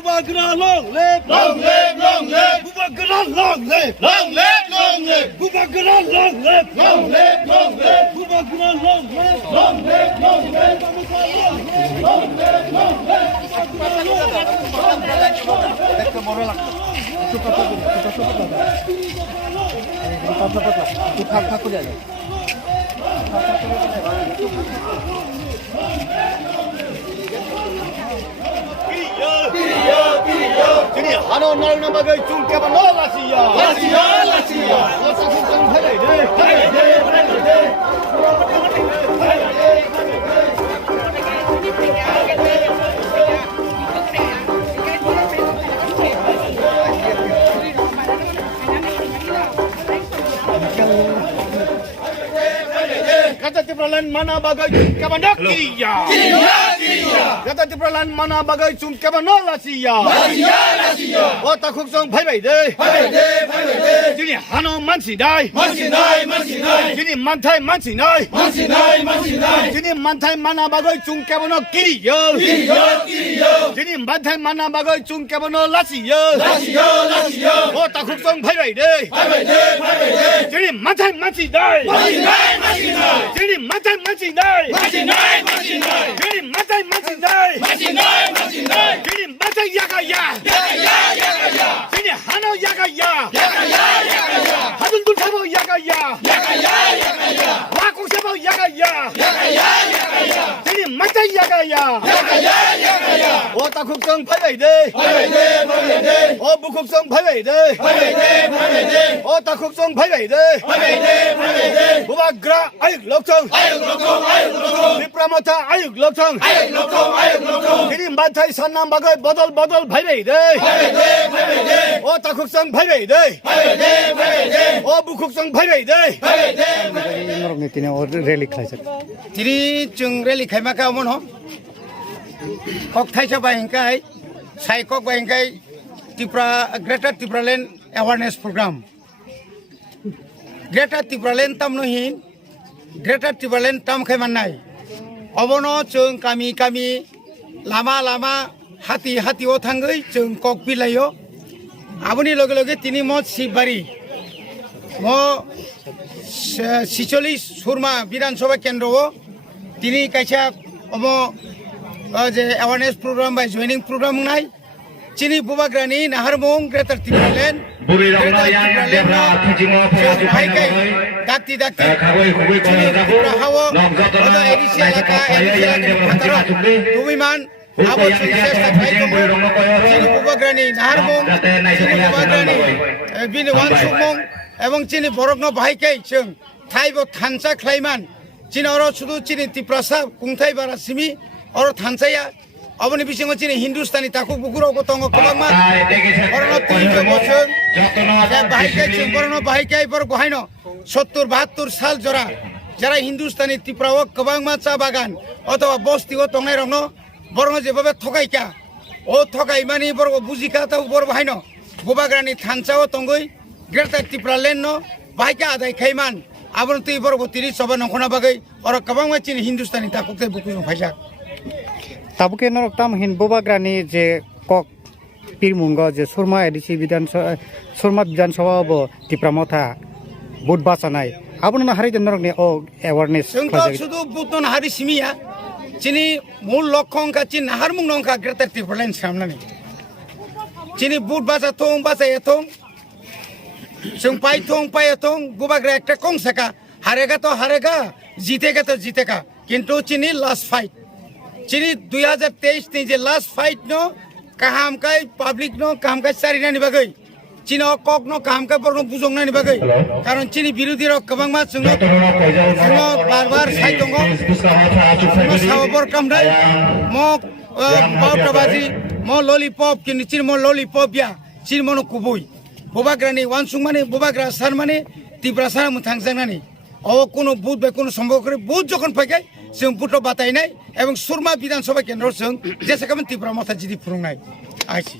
Bubagra long live, long live, long live. Bubagra long live, long live, long live. Bubagra long live, long live, long live. Bubagra long live, long live, long live. Long live, long live. দেখতে বড় লাগতো একটু কথা বলি পাতলা পাতলা একটু ফাঁক ফাঁক করে যাবে Jadi hano nal na bagay chung ke ba no lasiya lasiya lasa chung phai de Kata tipralan mana bagay chung ke ba no kiya Kata tipralan mana bagay chung ke ba no lasiya lasiya O ta khuk song phai de Jadi hano mansi dai Jadi manthai mansi nai Jadi manthai mana bagay chung ke ba no kiya Jadi manthai mana bagay chung ke ba no lasiya O ta khuk song phai de Jadi manthai mansi dai Jadi manthai mansi dai Jadi manthai mansi dai Jadi manthai yaga ya Jadi hano yaga ya Hadun dul sabo yaga ya Waku sabo yaga ya Jadi manthai yaga ya O ta khuk song phai de O bu khuk song phai de O ta khuk song phai de Bubagra ayuk lokchong Vipramata ayuk lokchong Jadi manthai sanna bagay bodol bhai de O ta khuk song phai de O bu khuk song phai de নরক নীতি নে rally খাইছে Tiri chung rally khai maka mon ho. Kok thai sa ba hingkai, sai kok ba hingkai Tripura Greater Tripura Land Awareness Program. Greater Tripura Land tam no hin, Greater Tripura Land tam khai manai. Obono chung kami lama hati o thangai chung kok pilayo. Aboni loge tini mot sibari. Mo Sicholi Surma Vidansabha Kendro tini kaisa omo je awareness program by joining program nai chini Bubagrani Naharmong Greater Tripura Land dakti Tripura hawo oda edisia laka patara tumiman abo sukses khai tomo chini Bubagrani Naharmong chini Bubagrani bini wan sumong এবং চিনি বরগ্ন বাহাইকাই जों थाइबो थानसा ख्लाइमान चिनि अर सुदु चिनि तिप्रासा कुंथाइ बारा सिमि अर थानसाया अबनि बिसिङो चिनि हिन्दुस्तानी ताकु बुकुरावको तंग कबांमा बरनो तिजो बछों बाहाइकाइ जों बरनो बाहाइकाइ बर गहायनो 70-72 साल जरा যারা হিন্দুস্তানি ত্রিপুরাও কবাংমা চা বাগান অথবা বস্তিও তংনাই রংনো বরং যেভাবে ঠকাইকা ও ঠকাই মানি বরগ বুজিকা তাও বর বাহাইনো বুবাগ্রানি থানসাও তংগই Greater Tripura Land no baika adai khaiman abon tui borgo tiri soba nongkhona bagai or kabang chini Hindustani takukte buku phaisa তাবুকে নরক তাম হিন বুবাগ্রানি যে কক পীরমুঙ্গ যে সুরমা এডিসি বিধানসভা ব ত্রিপুরা মথা বুট বাসানাই আপন না হারি নরক নে ও অ্যাওয়ারনেস শুধু বুতন হারি সিমিয়া চিনি মূল লক্ষ্য অঙ্কা চিনি নাহারমুং নঙ্কা Greater Tripura Land সামনানি চিনি বুট বাসা এথং जों पाइथं बुबाग्रा एक कौन सका हारेगा तो हारेगा जीतेगा तो जीतेगा किंतु चीनी लास्ट फाइट चीनी 2023 नि जे लास्ट फाइट नो काम का पब्लिक नो काम का सारिना नि बागै चीन कक नो काम का परनो बुजंना नि बागै कारण चीनी विरोधी र कबांमा जोंनो बार साइ दङ जोंनो सावर कामदै म बाउटाबाजी म लॉलीपॉप किनि चीन म लॉलीपॉप या चीन मनो कुबुई Bubagrani wansung mane Bubagra sar mane Tripura sar muthangjangnani o kono buth be kono সম্ভব করে buth যখন পাইগাই जों buth বাতাই নাই এবং সুরমা বিধানসভা কেন্দ্র जों যেসে কামন Tripura মথা জিদি ফুরুংনাই আইছি